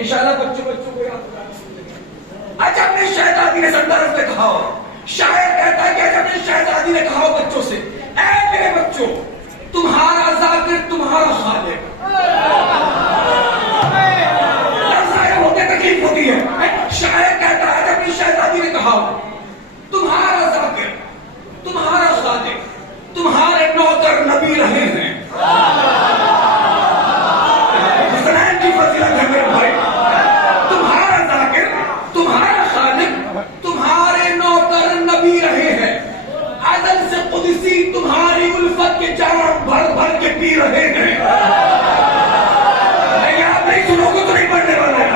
انشاءاللہ بچوں کو یاد کرنا. اچھا اپنی شہزادی نے سندرف پہ کہا ہو, شاعر کہتا ہے کہ اچھا اپنی شہزادی نے کہا ہو بچوں سے, اے میرے بچوں تمہارا ذاکر تمہارا خالق. ہوتے تکلیف ہوتی ہے. شاعر کہتا ہے کہ اپنی شہزادی نے کہا ہو تمہارا ذاکر تمہارا خالق تمہارے نوکر نبی رہے ہیں. حسنین کی فضیلت ہے میرے بھائی. تمہارا ذاکر تمہارا خالق تمہارے نوکر نبی رہے ہیں. ازل سے قدسی تمہاری الفت کے جام بھر بھر کے پی رہے ہیں. آپ نہیں سنو گے تو نہیں پڑھنے والا ہے.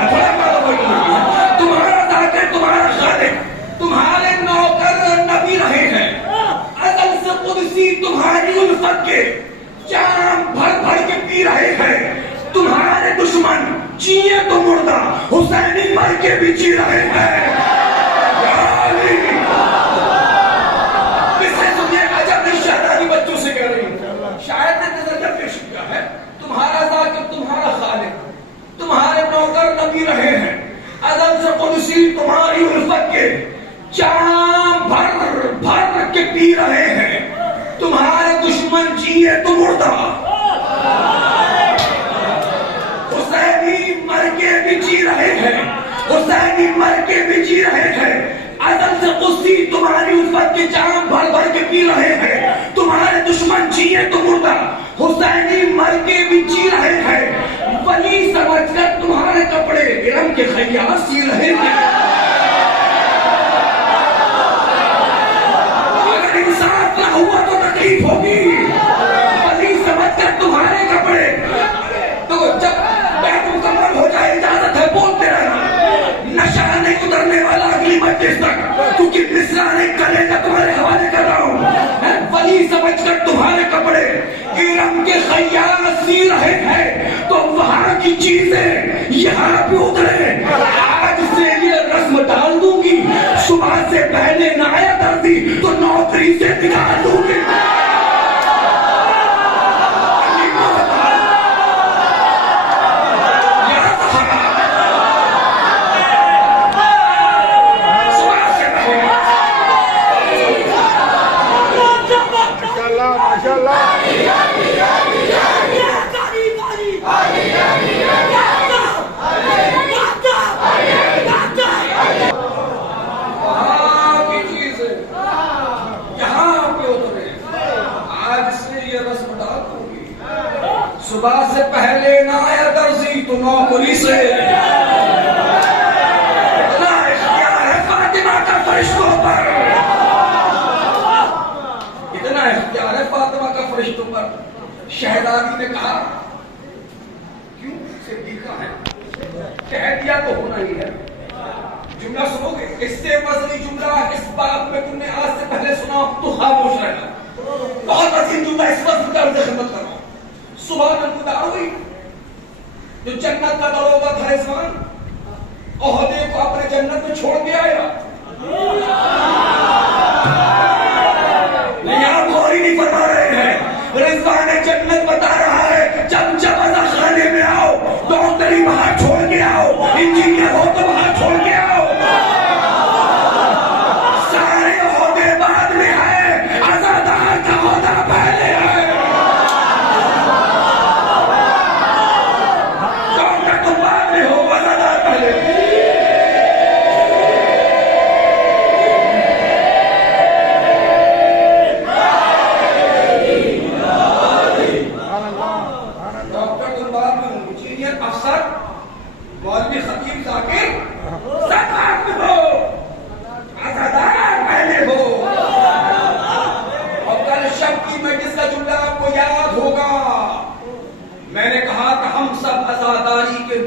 تمہارا ذاکر تمہارا خالق تمہارے نوکر نبی رہے ہیں. ازل سے قدسی تمہاری الفت کے جام بھر بھر کے پی رہے ہیں. تمہارے دشمن جیے تو مردہ حسینی مر کے بھی جی رہے ہیں. کس سے سنیے عجب نہیں شہزادی بچوں سے کہہ رہی ہوں. شاید نے نظریہ پیش کیا ہے تمہارا ذاکر تمہارا خالق تمہارے نوکر نبی رہے ہیں. ازل سے قدسی تمہاری الفت کے جام بھر بھر کے پی رہے ہیں. تمہارے دشمن جیے تو مردہ حسینی مر کے بھی جی رہے ہیں. حسینی مر کے بھی جی رہے ہیں. ازل سے قدسی تمہاری الفت کے جام بھر بھر کے پی رہے ہیں. تمہارے دشمن جیے تو مردہ حسینی مر کے بھی جی رہے ہیں. ولی سمجھ کر تمہارے کپڑے ارم کے خیام سی رہے ہیں. اگر انصاف نہ ہوا تو تکلیف ہوگی. ولی سمجھ کر تمہارے کپڑے تو جب بیت مکمل ہو جائے اجازت ہے بولتے رہنا. نشہ نہیں اترنے والا اگلی مجلس تک کیونکہ مصرع نہیں کرے گا تمہارے حوالے کر رہا ہوں. ولی سمجھ کر تمہارے کپڑے ارم کے خیام سی رہے ہیں تو وہاں کی چیزیں یہاں پہ اترے. آج سے یہ رسم ڈال دوں گی صبح سے پہلے نہ آیا درزی تو نوکری سے نکال دوں گی. صبح سے پہلے نہ آیا درزی تو نوکری سے. اتنا اختیار ہے فاطمہ کا فرشتوں پر. اتنا اختیار ہے فاطمہ کا فرشتوں پر. شہزادی نے کہا کیوں سے دیکھا ہے کہہ دیا تو ہونا ہی ہے. جملہ سنو گے اس سے وزنی جملہ اس بات میں تم نے آج سے پہلے سنا تو خاموش رہنا. بہت عظیم جملہ اس وقت کا خدمت کر رہا ہوں. صبح نمودار ہوئی جو جنت کا دروازہ تھا رضوان عہدے کو اپنے جنت میں چھوڑ کے آیا. نہیں آپ غوری نہیں فرما رہے ہیں. رضوان جنت بتا رہا ہے جب جب اذا خانے میں آؤ ڈاکٹری باہر چھوڑ کے آؤ, انجینئر ہو تو باہر چھوڑ کے آؤ. سارے عہدے بعد میں ہے, عزادار کا عہدہ پہلے ہے.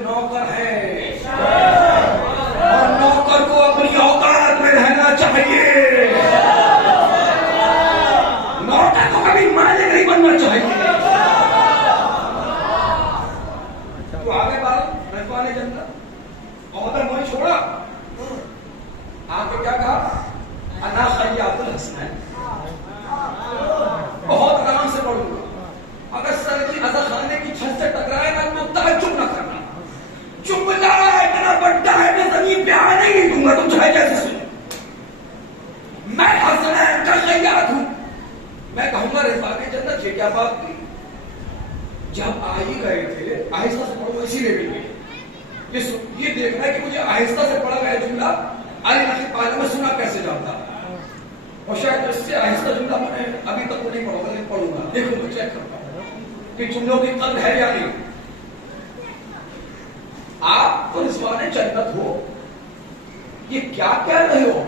نوکر ہے اور نوکر کو اپنی اوقات میں رہنا چاہیے. نوکر کو کبھی مالک نہیں بننا چاہیے. تو آگے بات رضوان جنت عہدہ نہیں چھوڑا. آپ نے کیا کہا انا خیاط الحسن. بہت آرام سے پڑھوں گا. اگر سر کی اذا خانے کی چھت سے ٹکرائے گا تو تعجب نہ جب آ ہی گئے تھے آہستہ سے پڑھو اسی لیول میں یہ دیکھنا ہے کہ مجھے آہستہ سے پڑھا گیا جملہ علی نقی پالے میں سنا کیسے جاتا اور شاید اس سے آہستہ جملہ میں نے ابھی تک تو نہیں پڑھا لیکن پڑھوں گا. دیکھو میں چیک کرتا ہوں کہ جملوں کی قدر ہے یا نہیں. آپ تو رضوان جنت ہو یہ کیا کہہ رہے ہو؟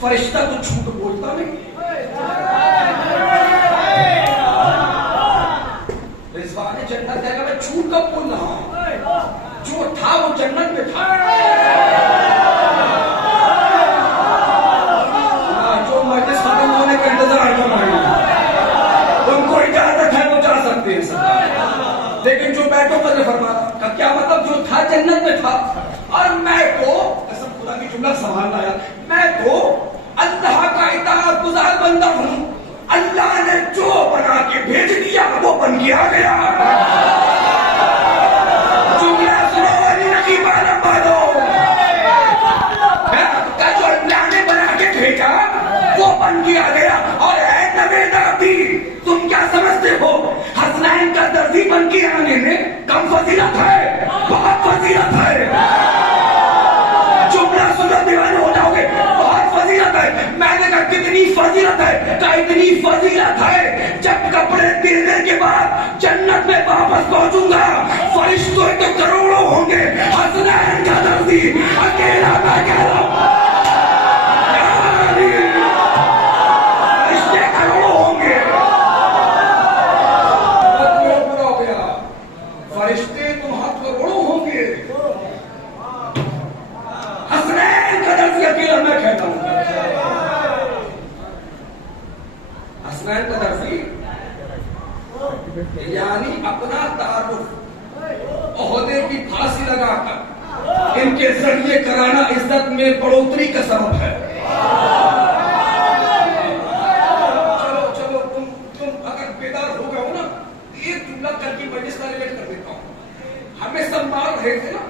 فرشتہ تو جھوٹ بولتا نہیں. رضوان جنت ہے میں جھوٹ کب بول رہا ہوں؟ جو تھا وہ جنت میں تھا. جو مجلس ختم ہونے کا انتظار کر رہے ہیں ان کو اجازت ہے وہ جا سکتے ہیں سب. لیکن جو بیٹھو قدر فرمانا کا کیا مطلب؟ جو تھا جنت میں تھا. اور میں تو ایسا خدا کی جملہ سنبھالنا ہے میں تو اللہ کا اطاعت گزار بندہ ہوں. اللہ نے جو بنا کے بھیج دیا وہ بن کے آ گیا. جملہ سنو علی نقی پالے والو جو اللہ نے بنا کے بھیجا وہ بن کے آ گیا. اور اے نویدہ بھی تم کیا سمجھتے ہو حسنین کا درزی بن کے آنے میں کم فضیلت ہے؟ بہت فضیلت ہے. جملہ سنو دیوانے ہو جاؤ گے. بہت فضیلت ہے. میں نے کہا کتنی فضیلت ہے؟ کہا اتنی فضیلت ہے جب کپڑے دینے کے بعد جنت میں واپس پہنچوں گا فرشتوں تو کروڑوں ہوں گے. حسنین کا درزی اکیلا میں کہہ رہا ہوں فرشتے کروڑوں ہوں گے. ہو گیا فرشتے تمہارے کروڑوں ہوں گے. حسنین کا درزی اکیلا میں کہتا ہوں. حسنین کا درزی یعنی اپنا تعارف عہدے کی پھانسی لگا کر ان کے ذریعے کرانا عزت میں بڑھوتری کا سبب ہے. چلو تم اگر بیدار ہو گئے ہو نا ایک جملہ کر کی مجلس کا ریلیٹ کر دیتا ہوں. ہمیں سب مار رہے تھے نا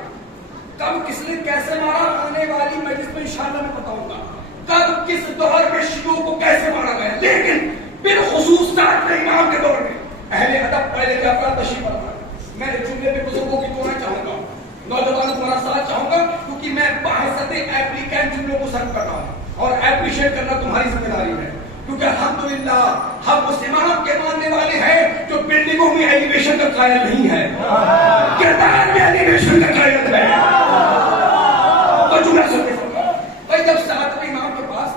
کب کس نے کیسے مارا آنے والی مجلس میں انشاءاللہ میں بتاؤں گا. کب کس دور میں شیعوں کو کیسے مارا گیا. لیکن بالخصوص ساتھ امام کے دور میں اہل ادب پہلے کیا افراد تشریف رکھا. میں جملے میں بزرگوں کی توڑنا چاہوں گا. نوجوانوں تمہارا ساتھ چاہوں گا کیونکہ میں بحثت ایپلیکینٹ جملوں کو سرو کر رہا ہوں اور اپریشیٹ کرنا تمہاری ذمہ داری ہے. کیونکہ الحمدللہ ہم اس امام کے ماننے والے ہیں جو بلڈنگوں میں ایلیویشن کا قائل نہیں ہے کردار میں ایلیویشن کا قائل ہے. تو جملہ سنتے بھائی جب ساتویں امام کے پاس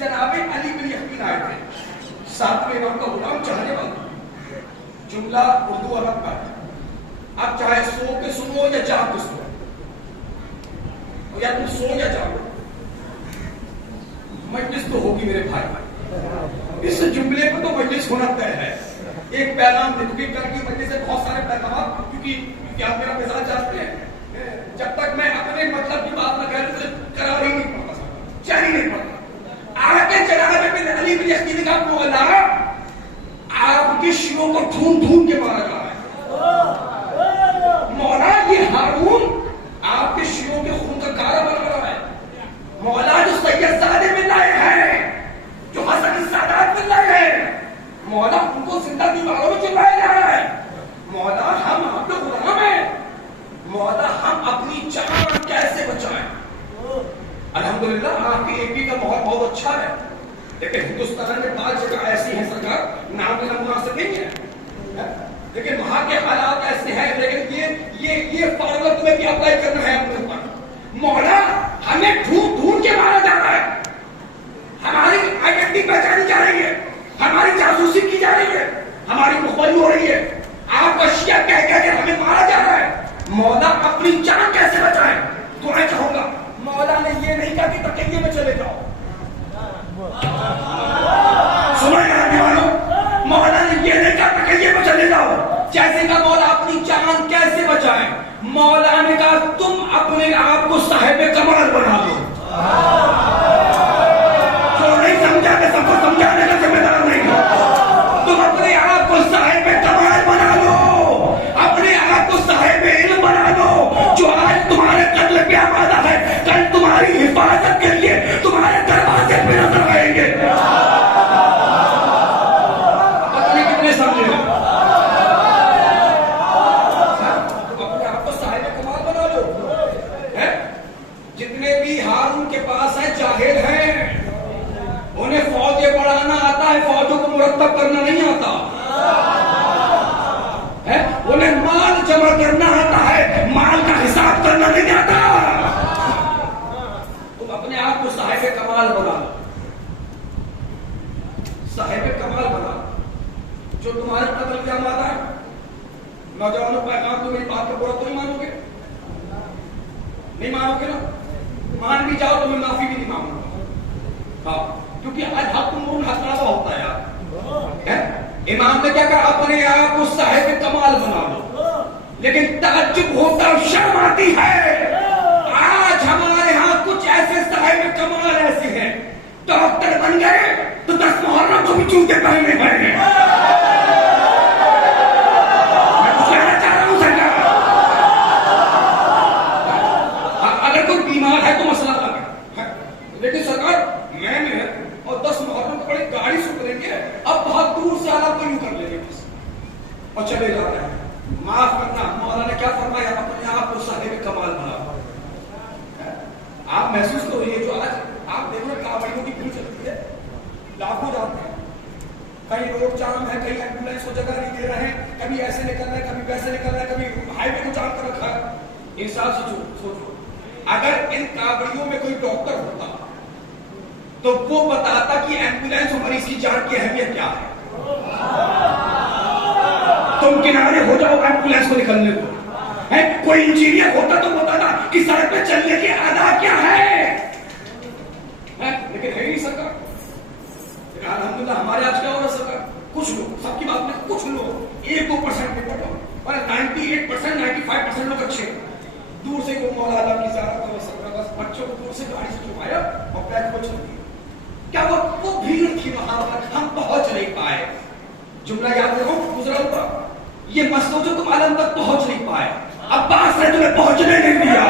جناب علی بن یقین آئے تھے ساتویں امام کا غلام چاہنے والا. جملہ اردو عرب کا ہے. اب چاہے سو کے سنو یا جاگ کے سنو یا تم سو یا جاگو مجلس تو ہوگی میرے بھائی. اس جملے کو تو مجلس ہونا طے ہے. ایک پیغام دے کر کی مجلس سے بہت سارے پیغامات کیونکہ آپ میرا مزاج جانتے ہیں جب تک میں اپنے مطلب کی بات نہ کروں تو قرار ہی نہیں پڑتا چل ہی نہیں پڑتا. آگے جناب ابن علی بن یقین کا مولا آپ کے شیعوں کو ڈھونڈ ڈھونڈ کے مارا جا رہا ہے. مولا یہ ہارون آپ کے شیعوں کے خون کا گارا بنا رہا ہے. مولا جو سید زادے میں لائے ہیں جو حسن السادات میں لائے ہیں مولا ان کو زندہ دیواروں میں چلایا جا رہا ہے. مولا ہم آپ کے غلام ہیں. مولا ہم اپنی جان کیسے بچائیں. الحمدللہ آپ کی اے پی کا ماحول بہت اچھا ہے لیکن ہندوستان میں بعض جگہ ایسی ہیں سرکار نام لینا مناسب نہیں ہے لیکن وہاں کے حالات ایسے ہیں. لیکن یہ فارمولہ تمہیں بھی اپلائی کرنا ہے اپنے اوپر. مولا ہمیں ڈھونڈ ڈھونڈ کے مارا جا رہا ہے. ہماری آئیڈینٹی پہچانی جا رہی ہے. ہماری جاسوسی کی جا رہی ہے. ہماری مخبری ہو رہی ہے. آپ کا شیعہ کہہ کے ہمیں مارا جا رہا ہے. مولا اپنی جان کیسے بچائیں. تو میں چاہوں گا مولا نے یہ نہیں کہا کہ تقیے میں چلے جاؤ. سنو یار دیوانو مولا نے یہ نہیں کہا تقیے میں چلے جاؤ. جیسے کہ مولا اپنی جان کیسے بچائیں. مولا نے کہا تم اپنے آپ کو صاحب کمال بنا لو. جو نہیں سمجھا میں سب کو سمجھانے کا ذمہ دار نہیں ہوں. تم اپنے آپ کو صاحب کمال بنا لو. اپنے آپ کو صاحب علم بنا لو. جو آج تمہارے قتل پہ آمادہ ہے کل تمہاری حفاظت کے لیے تمہارے دروازے پہ نظر آئیں گے. اپنے کتنے سمجھے مال جمع کرنا آتا ہے، مال کا حساب کرنا نہیں آتا. تم اپنے آپ کو صاحب کمال بنا لو، صاحب کمال بنا. جو تمہارے قتل کیا مانا ہے، نوجوانوں پیغام، تو میری بات کا برا تو نہیں مانو گے؟ نہیں مانو گے نا؟ مان بھی جاؤ تو میں معافی بھی نہیں مانگوں گا. ہاں، کیونکہ آج حق تم حسنابہ ہوتا ہے یار. امام نے کیا کہا؟ اپنے آپ کو صاحب کمال بنا لو. لیکن تعجب ہوتا اور شرم آتی ہے، آج ہمارے ہاں کچھ ایسے صاحب کمال ایسے ہیں، ڈاکٹر بن گئے تو 10 محرم کو بھی جوتے پہننے پڑے. میں کچھ کہنا چاہ رہا ہوں سرکار، اگر کوئی بیمار ہے تو مسئلہ الگ ہے، لیکن سرکار میں اور 10 محرم کو بڑی گاڑی سوک لیں گے، اب بہت دور سے آلات کو یوں کر لیں گے اور چلے جا رہے ہیں. معاف کرنا، مولا نے کیا فرمایا؟ اپنے آپ کو صاحب کمال بنا. آپ محسوس کرو، یہ جو آج آپ دیکھ رہے کاوڑیوں کی بھیڑ چلتی ہے، لاکھوں جاتے ہیں، کہیں روڈ جام ہے، کہیں ایمبولینس کو جگہ نہیں دے رہے ہیں، کبھی ایسے نکلنا ہے، کبھی ویسے نکلنا ہے، کبھی ہائی وے کو جام کر رکھا ہے. انسان سوچو اگر ان کاوڑیوں میں کوئی ڈاکٹر ہوتا تو وہ بتاتا کہ ایمبولینس اور مریض کی جان کی اہمیت کیا ہے. تم کنارے ہو جاؤ ایمبولینس کو نکلنے کو. کوئی انجینئر ہوتا تو بتاتا کہ سڑک پہ چلنے کی آداب کیا ہے. لیکن ہے ہی سرکار. الحمدللہ ہمارے آج کیا ہو رہا ہے سرکار؟ کچھ لوگ، سب کی بات میں کچھ لوگ 1-2% میں پڑھو اور 98% 95% لوگ اچھے. دور سے کوئی مولانا کی زیارت کرو سکتا، بس بچوں کو دور سے گاڑی سے چھپایا اور بیٹھ کو چل دیا. کیا وہ بھیڑ تھی وہاں پر، ہم پہنچ نہیں پائے. جملہ یاد رکھو، گزرا ہوا یہ مسئلہ جو تم عالم تک پہنچ نہیں پائے، عباس نے تمہیں پہنچنے نہیں دیا.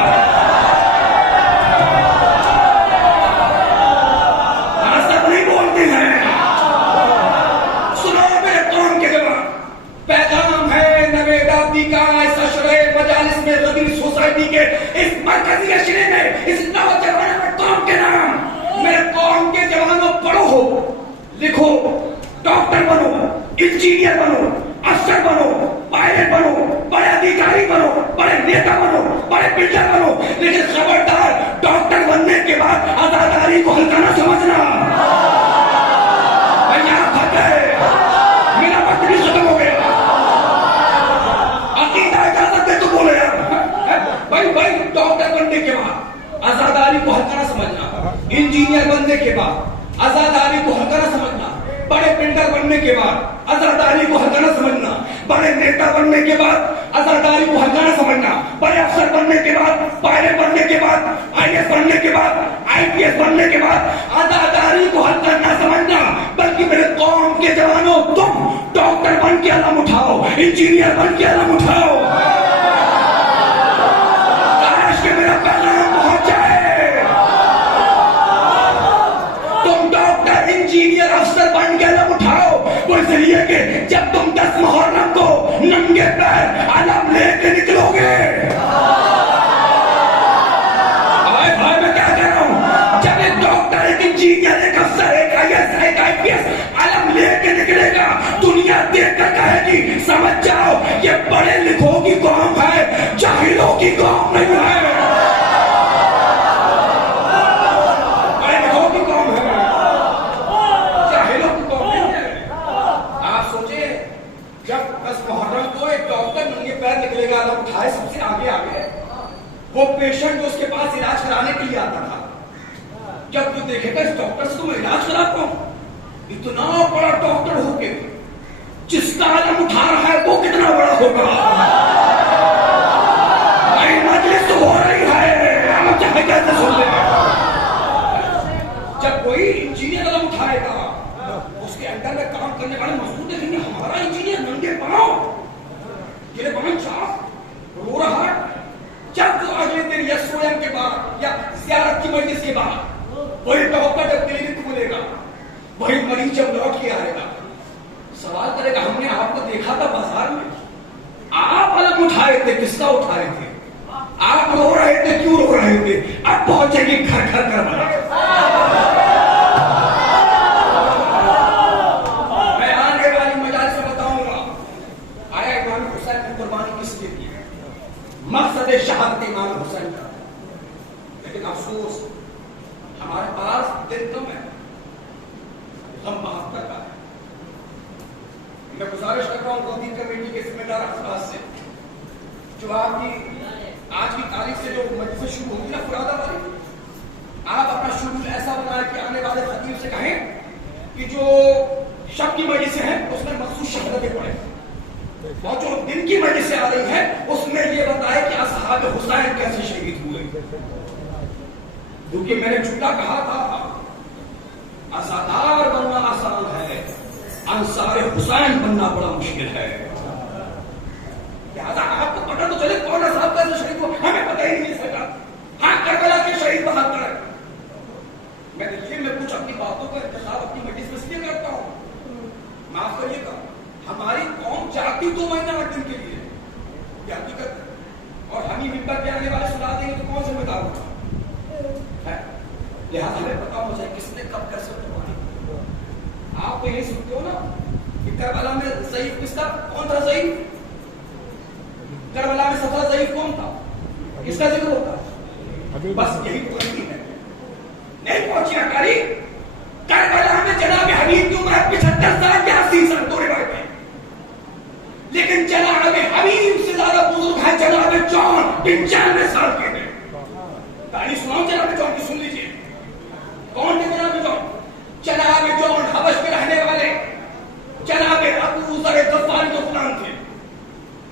سب نہیں بولتے ہیں. سنو میرے قوم کے جوان، پیغام ہے نوید آبادی کا اس اشرے مجالس میں، غدیر سوسائٹی کے اس مرکزی اشرے میں، اس نوجوان قوم کے نام. میرے قوم کے جوانوں، پڑھو ہو، لکھو، ڈاکٹر بنو، انجینئر بنو، افسر بنو، پائلٹ بنو، بڑے ادھیکاری بنو، بڑے نیتا بنو، بڑے بلڈر بنو، لیکن خبردار ڈاکٹر بننے کے بعد عزاداری کو ہلکا نہ سمجھنا. یہاں پھٹ گئے، میرا وقت بھی ختم ہو گیا. عقیدہ اجازت دے تو بولے یار. بھائی ڈاکٹر بننے کے بعد عزاداری کو ہلکا نہ سمجھنا، انجینئر بننے کے بعد عزاداری کو ہلکا نہ سمجھنا، بڑے بلڈر بننے کے بعد عزاداری کو ہلکا نہ سمجھنا، بڑے نیتا بننے کے بعد عزاداری کو ہلکا نہ سمجھنا، بڑے افسر بننے کے بعد، پائلٹ بننے کے بعد، آئی ایس بننے کے بعد، آئی پی ایس بننے کے بعد عزاداری کو ہلکا نہ سمجھنا. بلکہ میرے قوم کے جوانوں، تم ڈاکٹر بن کے علم اٹھاؤ، انجینئر بن کے علم اٹھاؤ. کاش کہ میرا پیغام پہنچ جائے. تم ڈاکٹر، انجینئر، افسر بن کے علم اٹھاؤ. وہ اس لیے کہ جب تم 10 محرم کو ننگے پیر علم لے کے نکلو گے. بھائی میں کیا کہہ رہا ہوں؟ جب ایک ڈاکٹر، ایک انجینئر، ایک افسر، ایک آئی ایس، ایک آئی پی ایس علم لے کے نکلے گا، دنیا دیکھ کر کہے گی سمجھ جاؤ یہ پڑھے لکھوں کی قوم ہے، جاہلوں کی قوم نہیں ہے. پڑھے لکھوں کی قوم ہے، جاہلوں کی قوم نہیں ہے. آپ سوچیں جب 10 محرم کو ایک ڈاکٹر ننگے پیر نکلے گا، علم اٹھائے سب سے آگے، وہ پیشنٹ جو اس کے پاس علاج کرانے کے لیے آتا تھا، جب وہ دیکھے گا اس ڈاکٹر سے تو میں علاج کراتا ہوں، اتنا بڑا ڈاکٹر ہو کے جس کا علم اٹھا رہا ہے وہ کتنا بڑا ہوگا. مجلس تو ہو رہی ہے، ہم چاہے کیسے سن لیں. جب کوئی انجینئر علم اٹھائے گا، اس کے اندر میں کام کرنے والے مزدور دیکھیں گے ہمارا انجینئر ننگے پاؤں، یہ بہن صاحب رو رہا ہے. جب وہ اگلے دن یا سویم کے بعد یا زیارت کی مجلس کے بعد وہی ڈاکٹر جب کلینک کھولے گا، وہی مریض جب لوٹ کے آئے گا، سوال کرے گا ہم نے آپ کو دیکھا تھا بازار میں، آپ علم اٹھائے تھے، کس کا اٹھائے تھے؟ آپ رو رہے تھے، کیوں رو رہے تھے؟ اب پہنچے گی گھر گھر کر بنا. میں آنے والی مجالس میں بتاؤں گا آیا امام حسین کی قربانی کس کے لیے مقصد شہادت امام حسین کا، لیکن افسوس ہمارے پاس دل کم ہے، غم محبت کا ہے۔ میں گزارش کر رہا ہوں توحید کمیٹی کے ذمہ دار افراد سے، جو آپ کی آج کی تاریخ سے جو مجلس شروع ہوگی نا فرادہ والی، آپ اپنا شیڈول ایسا بنائیں کہ آنے والے خطیب سے کہیں کہ جو شب کی مجلسیں ہیں اس میں مخصوص شہادتیں پڑھیں، اور جو دن کی مجلسیں آ رہی ہیں اس میں یہ بتائے کہ اصحاب حسین کیسے شہید ہوئے، کیونکہ میں نے جھوٹا کہا تھا عزادار بننا آسان ہے، انصار حسین بننا بڑا مشکل ہے۔ لہذا آپ کو پتہ تو چلے کون اصحاب کیسے شہید ہوئے، ہمیں پتہ ہی نہیں سکا۔ ہاں کربلا کے شہید بہادر ہیں، میں دیکھیے میں کچھ اپنی باتوں کا انتخاب اپنی مجلس میں اس لیے کرتا ہوں، معاف کریے گا، ہماری قوم جاگتی 2 مہینہ 8 دن کے لیے، یہ حقیقت ہے، اور ہم ہی ممبر پہ آنے والے سنا دیں گے تو کون ذمہ دار ہوگا؟ لہٰذا ہمیں پتا ہو جائے کس نے کب کیسے کروائی۔ آپ تو یہی سنتے ہو نا کہ کربلا میں ضعیف کس تھا، کون تھا ضعیف؟ کربلا میں سب سے ضعیف کون تھا، کس کا ذکر ہوتا ہے؟ بس یہی تو نہیں ہے، نہیں پہنچی اکاری۔ کربلا میں جناب حبیب کی عمر 75 سال یا 80 سال، 2 روایت ہیں، لیکن جناب حبیب سے زیادہ بزرگ ہے جناب جان 95 سال کے ہیں۔ تاریخ سناؤ جناب جان کی، سن لیجیے کون تھے جناب جان؟ جناب جان حبش کے رہنے والے جناب ابو ذر غفاری جو غلام تھے،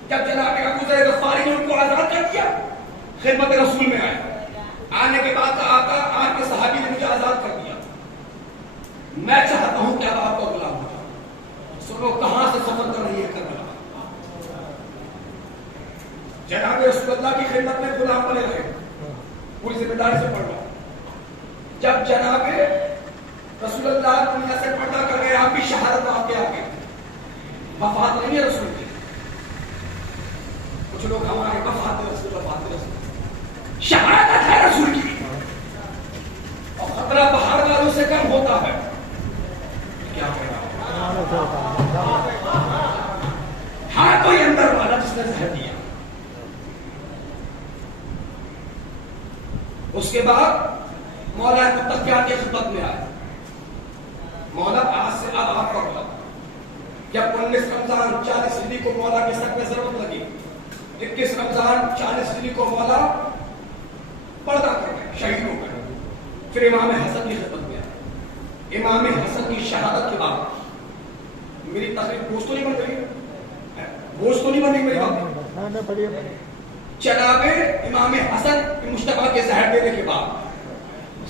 جب جناب ابو ذر غفاری نے ان کو آزاد کر دیا، خدمت رسول میں آئے، آنے کے بعد آقا آپ کے صحابی نے مجھے آزاد کر دیا، میں چاہتا ہوں کہ اب آپ کا غلام ہو جاؤ۔ سنو کہاں سے سفر کر رہی ہے کربلا، جناب رسول اللہ کی خدمت میں غلام بنے رہے، پوری ذمہ داری سے پڑھ رہا ہوں۔ جب جناب رسول اللہ دنیا سے پردہ کر گئے، آپ کی شہادت آپ کے آگے، وفات نہیں ہے رسول کی، کچھ لوگ ہمارے وفات رسول، وفات رسول، شہادت ہے رسول کی، اور خطرہ باہر والوں سے کم ہوتا ہے، کیا کہنا؟ ہاں کوئی اندر والا جس نے زہر دیا۔ اس کے بعد مولا متقیان کی خدمت میں آئے، مولا آج سے اب آپ کا وقت، جب 19 رمضان 40 ہجری کو مولا کے سر پہ ضرورت لگی، 21 رمضان 40 ہجری کو مولا پردہ کر گئے، شہید ہو گئے، پھر امام حسن کی خدمت میں آئے۔ امام حسن کی شہادت کے بعد میری تقریر بوجھ تو نہیں بن رہی، بوجھ تو نہیں بن رہی میری بات، جناب امام حسن مجتبیٰ کے زہر دینے کے بعد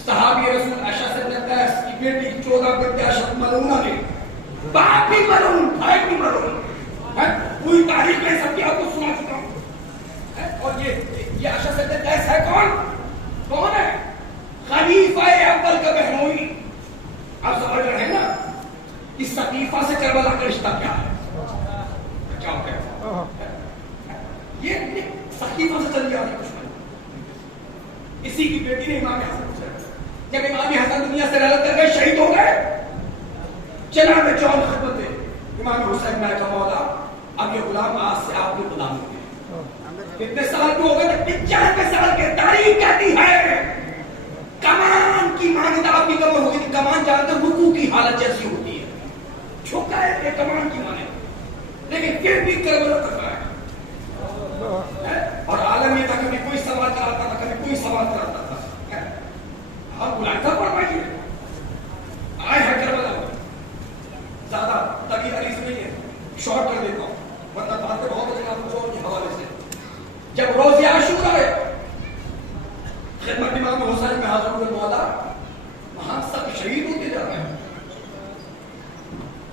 صحابی رسول اشعث بن قیس کی بیٹی 14 بنت اشعث ملعونہ نے، باپ بھی ملعون، بھائی بھی ملعون، پوری تاریخ میں سب کی آپ کو سنا چکا ہوں، اور یہ اشعث بن قیس ہے کون ہے؟ خلیفہ اول کا بہنوئی۔ آپ سمجھ رہے ہیں نا اس ثقیفہ سے کربلا کا رشتہ کیا ہے، کیا ہو یہ ثقیفہ سے چل گیا دشمن، اسی کی بیٹی نے امام حسن کو، جب امام حسن دنیا سے رحلت کر گئے، شہید ہو گئے، جناب جان خدمت ہے امام حسین میں کہا مولا اب یہ غلام آج سے آپ کے غلام ہو گئے، کتنے سال کو ہو گئے؟ 95 سال کے، تاریخ کہتی ہے کمان کی مانند آپ کی کمر ہوگی، کمان جانتے رکوع کی حالت جیسی ہوتی ہے، جھکا ہے کہ کمان کی مانند، لیکن پھر بھی کربلا تک آئے، اور عالم یہ تھا کبھی کوئی سوال کراتا تھا، کبھی کوئی سوال کراتا تھا، آپ بلاتا پڑھ پائیے، آئے ہیں کربلا میں، زیادہ طویل عریض نہیں ہے، شارٹ کر دیتا ہوں ورنہ باتیں بہت ہو جائیں آپ کو کے حوالے سے۔ جب روز عاشورہ ہے، خدمت امام حسین میں حاضر ہوئے، مولا وہاں سب شہید ہوتے جا رہے ہیں،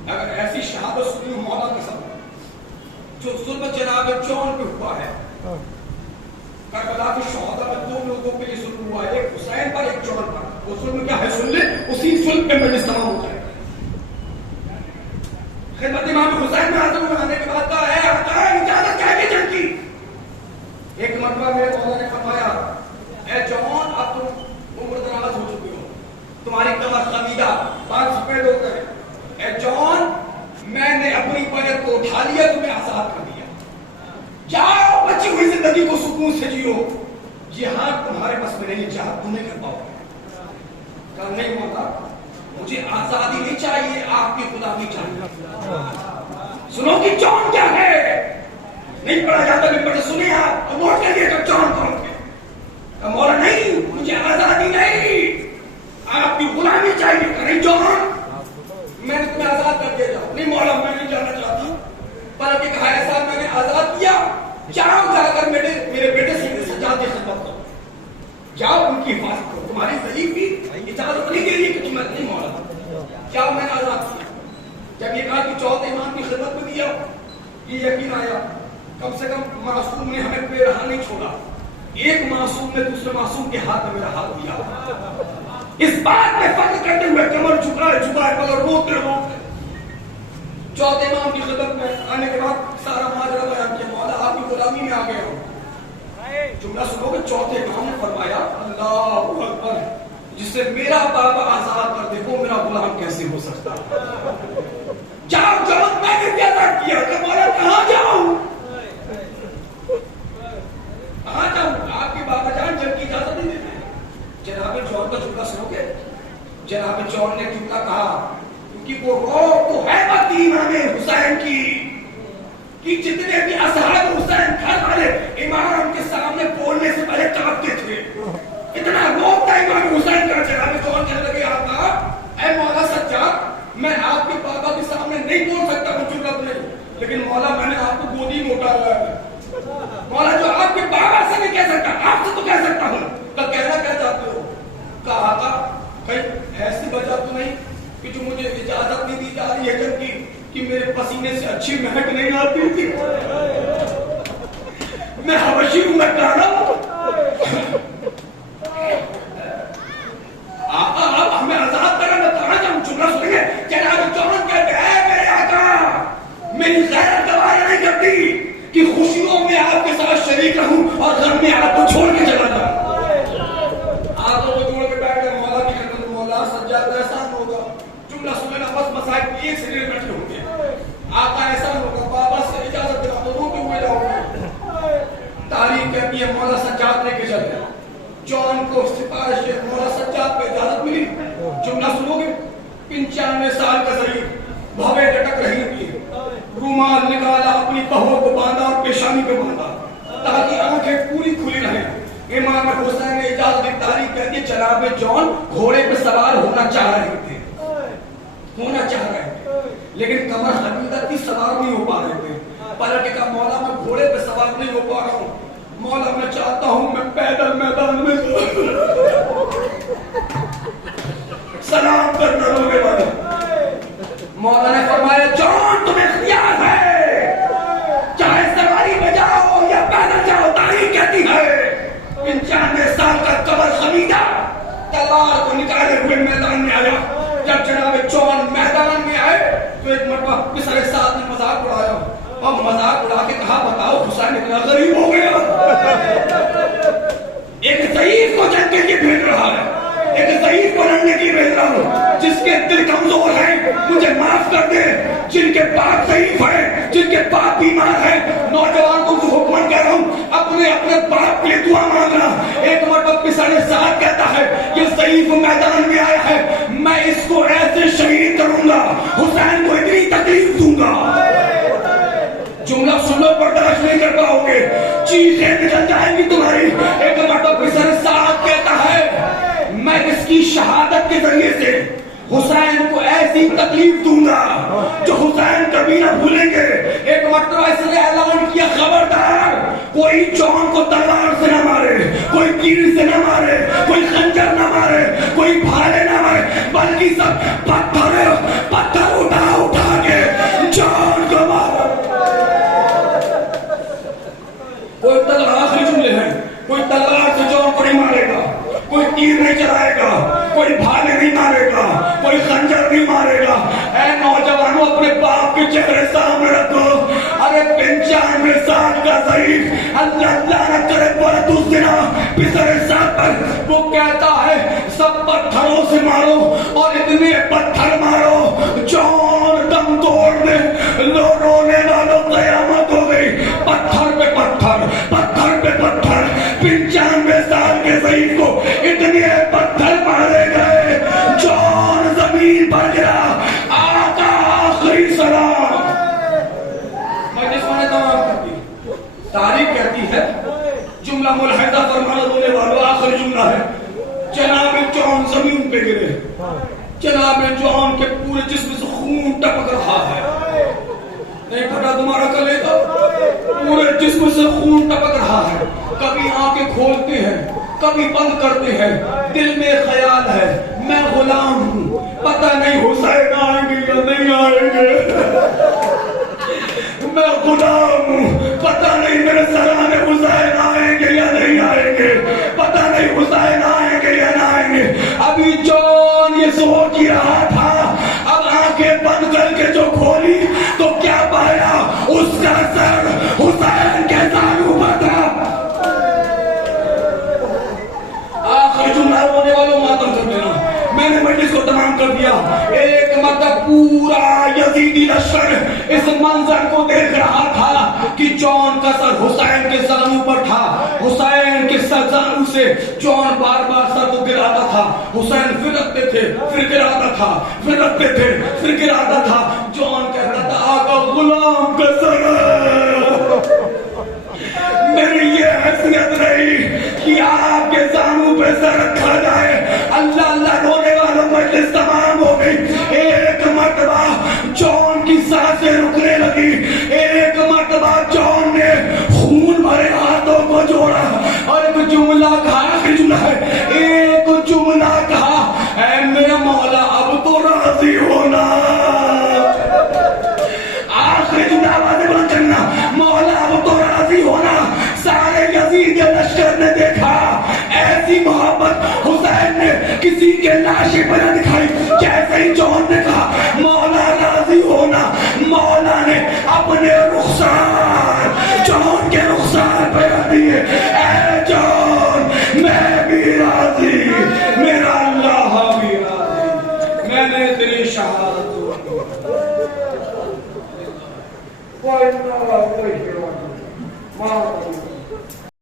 اگر ایسی شہادت سنی ہو مولا کے ساتھ جو ظلم جناب جان پہ ہوا ہے، کربلا کے شہداء میں 2 لوگوں پہ یہ ظلم ہوا ہے، ایک حسین پر ایک جان پر، وہ ظلم کیا ہے سن لیں، اسی ظلم پہ مجلس تمام ہو جائے۔ خدمت امام حسین میں حاضر ہونے کے بعد کہا ہے اجازت کیا ہے جنگ کی؟ ایک مرتبہ میرے مولا نے فرمایا اے جوان اب تم عمر دراز ہو چکے ہو، تمہاری کمر خمیدہ، 5 سفید ہو گئے، اے جوان میں نے اپنی بیعت کو اٹھا لیا، تمہیں آزاد کر دیا، جاؤ زندگی کو سکون سے جیو. جہاد تمہارے بس میں نہیں, جہاد تم نہیں کر پاؤ. کہا نہیں مولا, مجھے آزادی نہیں چاہیے, آپ کی غلامی چاہیے. سنو کہ جان کیا ہے, نہیں پڑھا جاتا, نہیں پڑھا, سنیں آپ نوٹ کر لیے جان کون ہے. کہا مولا نہیں, مجھے آزادی نہیں, آپ کی غلامی چاہیے. کہا نہیں جان, میں نے تمہیں آزاد کر دیا. جاؤ. نہیں مولا, میں نہیں جانا چاہتا. پر کہ کہا ایسا میں نے آزاد کیا, جاؤ جا کر میرے بیٹے سے سجاد کی خدمت کرو, جاؤ ان کی حفاظت کرو. تمہاری ضعیف کی اجازت نہیں دے رہی کہ تمہیں نہیں مولا, کیا میں نے آزاد کیا. جب یہ کہا کہ چوتھے امام کی خدمت میں دیا, یہ یقین آیا کم سے کم معصوم نے ہمیں بے رہا نہیں چھوڑا. ایک معصوم نے دوسرے معصوم کے ہاتھ میں میرا ہاتھ دیا. اس بات میں فخر کرتے ہوئے کمر جھکائے مگر روتے روتے چوتھے امام کی خدمت میں آنے کے بعد سارا ماجرا بیان کیا. مولا آپ کی غلامی میں آ گیا ہوں. جملہ سنو کہ چوتھے امام نے فرمایا اللہ اکبر, جس سے میرا بابا آزاد کر دے وہ میرا غلام کیسے ہو سکتا. جاؤ جاؤ, میں نے کیا کیا کہ مولا کہاں جاؤں, کہاں جاؤں. آپ کے بابا جان جنگ کی اجازت نہیں دیتے. جناب جون کا جملہ سنو گے. جناب جون نے جملہ کہا کیونکہ وہ روح تو ہے باقی امام حسین کی, کہ جتنے بھی اصحاب حسین گھر والے امام ان کے سامنے بولنے سے پہلے کانپتے تھے. اتنا روح تھا امام حسین کا. جناب جون کہنے لگے آقا اے مولا سجاد, میں آپ کے بابا کے سامنے نہیں بول سکتا, مجھے ضرورت نہیں, لیکن مولا میں نے آپ کو گودی میں اٹھا لیا ہے. مولا جو آپ کے بابا سے نہیں کہہ سکتا, آپ سے تو کہہ سکتا ہوں. تو کہنا کیا چاہتے ہو. کہا آقا کہیں ایسی وجہ تو نہیں کہ جو مجھے اجازت نہیں دی جا رہی ہے جب کہ میرے پسینے سے اچھی مہک نہیں آتی تھی, میں حبشی ہوں, میں کہہ رہا ہوں آقا اب ہمیں آزاد کرنا. میں کہنا چاہوں, جملہ سنیں گے. جناب جون کہتے ہیں میرے آقا, میری غیرت گوارا نہیں کرتی کہ خوشیوں میں آپ کے ساتھ شریک رہوں اور غم میں آپ کو چھوڑ کے چلا جاؤں. آقا کو جوڑ کے بیٹھ گئے مولا کی خدمت. مولا سجاد احسان ہوگا. جملہ سنیں نا, بس مسائل ایک سے ڈیڑھ بیٹھے ہوں گے. آقا احسان ہوگا, بابا سے اجازت دلا تو روتے ہوئے جاؤ گے. تاریخ کہتی ہے مولا سجاد لے کے چلے. جون کو سفارش مولا سجاد پہ اجازت ملی. جملہ سنو گے. 95 سال کا ضعیف بھوے لٹک رہی تھی, رومال نکالا, اپنی بہو کو باندھا اور پیشانی پہ باندھا تاکہ آنکھیں پوری کھلی رہیں. امام حسین نے اجازت دی. تاریخ کہتی ہے جناب جون گھوڑے پہ سوار ہونا چاہ رہے تھے, لیکن کمر حمیدہ کی سوار نہیں ہو پا رہے تھے. پلٹ کہا مولا میں گھوڑے پہ سوار نہیں ہو پا رہا ہوں, مولا میں چاہتا ہوں میں پیدل میدان میں سلام کرنا ہوگے. مولا نے فرمایا جان تمہیں اختیار ہے, چاہے سواری میں جاؤ یا پیدل جاؤ. تاریخ کہتی ہے 95 سال کا قمر حمیدہ تلوار کو نکالے ہوئے میدان میں آیا. جب جناب جون میدان میں آئے تو ایک مرتبہ پسرے ساتھ نے مذاق اڑایا اور مذاق اڑا کے کہا بتاؤ حسین اتنا غریب ہو گیا, ایک ضعیف کو جنگ کے لیے بھیج رہا ہے, ایک ضعیف کو لڑنے کے لیے بھیج رہا ہوں. جس کے دل کمزور ہیں مجھے معاف کر دے, جن کے باپ ضعیف ہیں, جن کے باپ بیمار ہیں, نوجوان کو حکم کہہ رہا ہوں اپنے باپ کے لیے دعا مانگنا. ایک مرتبہ پسرے ساتھ کہتا ہے یہ ضعیف میدان میں آیا ہے, میں اس کو ایسے شہید کروں گا, حسین کو اتنی تکلیف دوں گا. جملہ سنو برداشت نہیں کر پاؤ گے, چیخیں نکل جائیں گی تمہاری. ایک مرتبہ پسرے ساتھ کہتا ہے میں اس کی شہادت کے ذریعے سے حسین کو ایسی تکلیف دوں گا جو حسین کبھی نہ بھولیں گے. ایک مرتبہ اس نے اعلان کیا خبردار کوئی جون کو تلوار سے نہ مارے, کوئی تیر سے نہ مارے, کوئی خنجر نہ مارے, کوئی بھالے نہ مارے, بلکہ سب پتھر اٹھا کے جون کو مارے. کوئی تلوار آخری جملے ہیں, کوئی تلوار سے جون کو نہیں مارے گا, کوئی تیر نہیں چلائے گا, کوئی بھالے نہیں مارے گا, کوئی خنجر نہیں مارے گا. اے نوجوانوں اپنے باپ کے چہرے سامنے رکھو. ارے 95 سال کا ضعیف اللہ نہ کرے بولے تو زنا پسرے ساتھ پر وہ کہتا ہے سب پتھروں سے مارو اور اتنے پتھر مارو جون دم توڑ دے. رونے والوں قیامت ہو گئی. پتھر پہ پتھر, پتھر پہ تاریخ کہتی ہے جملہ ملحدہ فرمانا رونے والوں آخری جملہ ہے جناب جان زمین پہ گرے جناب جان کے پورے جسم سے خون ٹپک رہا ہے نہیں پھٹا تمہارا کلے کا پورے جسم سے خون ٹپک رہا ہے کبھی آنکھیں کھولتے ہیں کبھی بند کرتے ہیں دل میں خیال ہے میں غلام ہوں پتہ نہیں حسین آئیں گے یا نہیں آئیں گے میں غلام ہوں پتہ نہیں میرے سرانے حسین آئیں گے یا نہیں آئیں گے پتہ نہیں حسین آئیں گے یا نہ آئیں گے ابھی جان یہ سوچ ہی رہا تھا اب آنکھیں بند کر کے جو کھولی تو کیا پایا اس کا سر حسین کے زانو پر تھا آخری جملہ رونے والوں ماتم کر دینا میں نے مجلس کو تمام کر دیا ایک مطلب پورا یزیدی لشکر اس منظر کو دیکھ رہا تھا کہ جان کا سر حسین کے زانو پر تھا حسین کے سر زانو سے جان بار بار سر کو گراتا تھا حسین پھر رکھتے تھے پھر گراتا تھا پھر رکھتے تھے پھر گراتا تھا جان کہتا تھا آقا غلام کا سر میری یہ حیثیت نہیں کہ آپ کے زانو پہ سر رکھا جائے اللہ اللہ رونے والوں مجلس تمام ہو گئی ایک مرتبہ جان کی سانسیں رکنے لگی ایک مرتبہ جان نے خون بھرے ہاتھوں کو جوڑا اور ایک جملہ کہا آخری جملہ ہے ایک جملہ کہا اے میرا مولا اب تو راضی ہونا آخری جملہ آوازیں بلند کرنا مولا اب تو راضی ہونا سارے یزید لشکر نے دیکھا ایسی محبت حسین نے کسی کے لاشے پر نہ دکھائی جیسے ہی جان نے کہا مولا راضی ہونا مولا نے اپنے رخسار جان کے رخسار پہ رکھ دیے اے جان میں بھی راضی میرا اللہ بھی راضی میں نے تیری شہادت کوئی